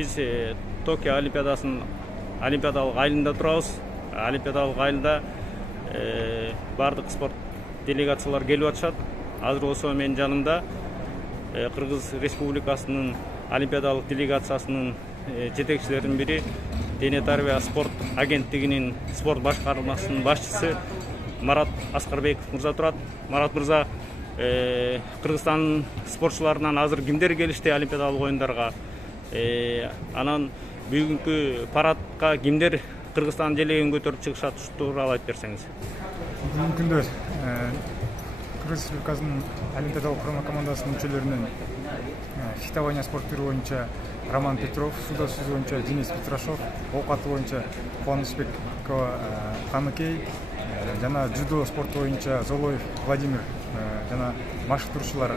Биз Токио олимпиадалык айылында турабыз. Олимпиадалык айылда бардык спорт делегациялар келип атышат. Азыр болсо менин жанымда Кыргыз Республикасынын олимпиадалык делегациясынын жетекчилеринин бири, Дене тарбия спорт агенттигинин спорт башкармасынын башчысы Марат Аскарбеков мырза турат. Марат мырза, Кыргызстандын спортчуларынан азыр кимдер келишти олимпиадалык оюндарга? Анан бүгүнкү парадка кимдер Кыргызстан желегин көтөрүп чыгышат, ушу тууралуу айтып берсеңиз. Бүгүнкү күндө Кыргыз Республикасынын олимпиадалык курама командасынын мүчөлөрүнөн фехтование спорт түрү боюнча Роман Петров, суда сүзүү боюнча Денис Петрашов, ок атуу боюнча Кубанычбек Каныкей, жана жудо спорту боюнча Золоев Владимир жана машык турушчулар,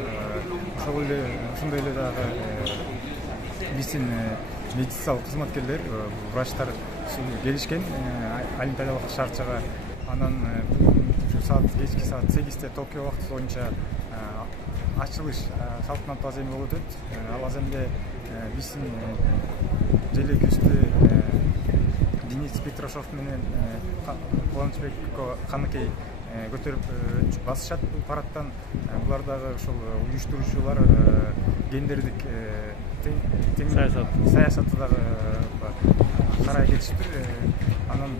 ошондой эле дагы биздин медициналык кызматкерлер, врачтар келишкен олимпиадалык шартчага. Анан кечки саат 8-те Токио убакыты боюнча ачылыш салтанаттуу азем болуп өтөт. Ал аземде биздин желегибизди Денис Петрашов менен Кубанычбек Каныкей көтөрүп басышат бул парадтан. Булар дагы ошол уюштуруучулар гендердик саясатты дагы карай кетиштир. Анан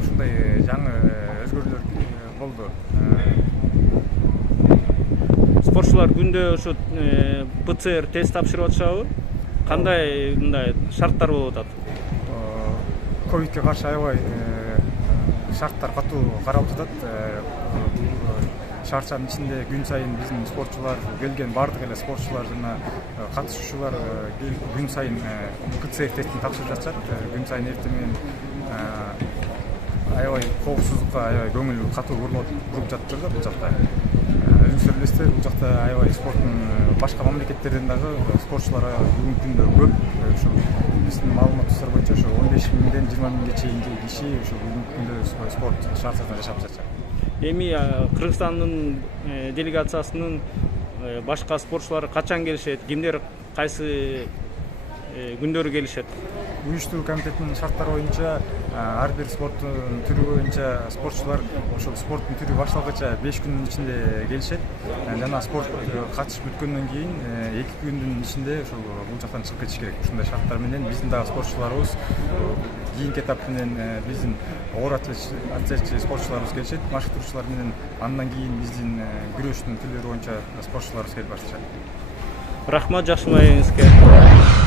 ушундай жаңы өзгөрүүлөр болду. Спортчулар күндө ошо ПЦР тест тапшырып атышабы? Кандай мындай шарттар болуп атат? Ковидке каршы аябай шарттар катуу каралып жатат. Шартчанын ичинде күн сайын биздин спортчулар, келген бардык эле спортчулар жана катышуучулар күн сайын ПЦР тестин тапшырып жатышат. Күн сайын эртең менен аябай коопсуздукка аябай көңүл катуу буруп жатыптыр да бул жакта. Өзүңүздөр билесиздер, бул жакта аябай спорттун башка мамлекеттерден дагы спортчулар бүгүнкү күндө көп. Ошо биздин маалыматыбыздар боюнча ошо 15 миңден 20 миңге чейинки киши ошо бүгүнкү күндө спорт шартында жашап жатышат. Эми Кыргызстандын делегациясынын башка спортчулары качан келишет? Кимдер кайсы күндөрү келишет? Уюштуруу комитетинин шарттары боюнча ар бир спорттун түрү боюнча спортчулар ошол спорттун түрү башталгача 5 күндүн ичинде келишет. Жана спорт катышып бүткөндөн кийин 2 күндүн ичинде ошол бул жактан чыгып кетиш керек. Ушундай шарттар менен биздин дагы спортчуларыбыз кийинки этап менен биздин оор атлет спортчуларыбыз келишет. Машык турушчулар менен андан кийин биздин күрөштүн түрлөрү боюнча спортчуларыбыз келип башташат. Рахмат, жакшы маегиңизге.